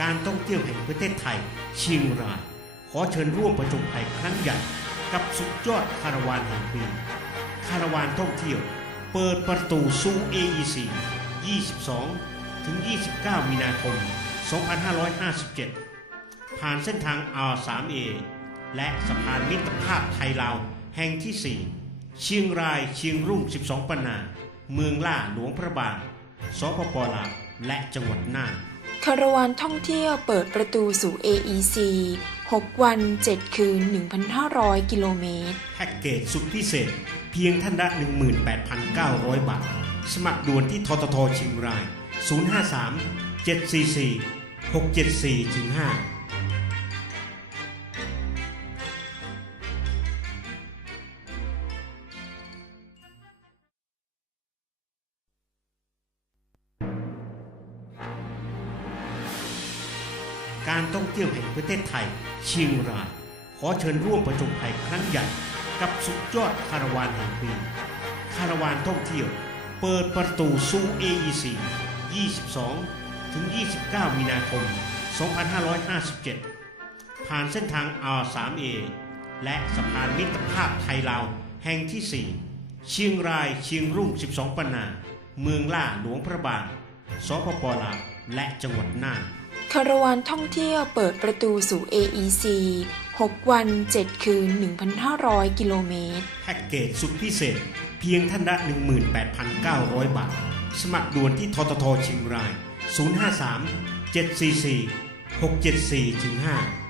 การท่องเที่ยวแห่งประเทศไทยเชียงราย ขอเชิญร่วมประจงภัยครั้งใหญ่ กับสุดยอดคาราวานแห่งปี คาราวานท่องเที่ยว เปิดประตูสู่ AEC 22 ถึง 29 มีนาคม 2557 ผ่านเส้นทาง R3A และสะพานมิตรภาพไทยลาวแห่งที่ 4 เชียงรายเชียงรุ่ง 12 ปันนา เมืองล่าหลวงพระบางสปปลาวและจังหวัดน่าน คาราวานท่องเที่ยวเปิดประตูสู่ AEC 6 วัน 7 คืน 1,500 กิโลเมตร แพ็กเกจสุดพิเศษ เพียงท่านละ 18,900 บาท สมัครด่วนที่ทททเชียงราย 053744674-5 การท่องเที่ยวแห่งประเทศไทยเชียงราย ขอเชิญร่วมประจงภัยครั้งใหญ่ กับสุดยอดคาราวานแห่งปี คาราวานท่องเที่ยว เปิดประตูสู่ AEC 22 ถึง 29 มีนาคม 2557 ผ่านเส้นทาง R3A และสะพานมิตรภาพไทยลาวแห่งที่ 4 เชียงรายเชียงรุ่ง 12 ปันนา เมืองล่าหลวงพระบางสปปลาวและจังหวัดน่าน คาราวานท่องเที่ยวเปิดประตูสู่ AEC 6 วัน 7 คืน 1,500 กิโลเมตร แพ็กเกจสุดพิเศษ เพียงท่านละ 18,900 บาท สมัครด่วนที่ทททเชียงราย 053 744 674ถึง5